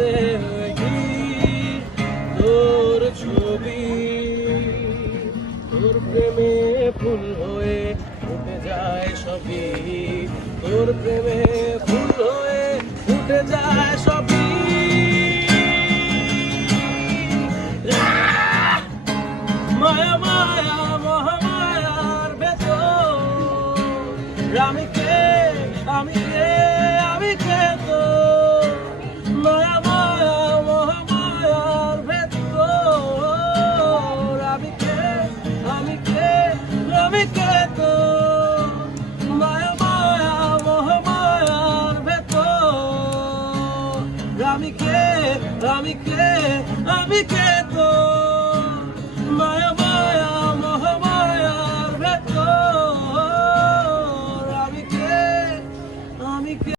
দেখি তোর ছবি, তোর প্রেমে ফুল হয়ে উঠে যায় সবই, তোর প্রেমে ফুল হয়ে উঠে যায় সবই। মায়া মায়া মহামায়ার ভেতর আমি কে, আমি কে, আমি কে তো। মায়া মায়া মহামায়ার ভেতর আমি কে, আমি কে, আমি কে তো। মায়া মায়া মহামায়ার ভেতর আমি কে, আমি কে, আমি কে তো। মায়া মায়া মহামায়ার ভেতর আমি কে, আমি কে।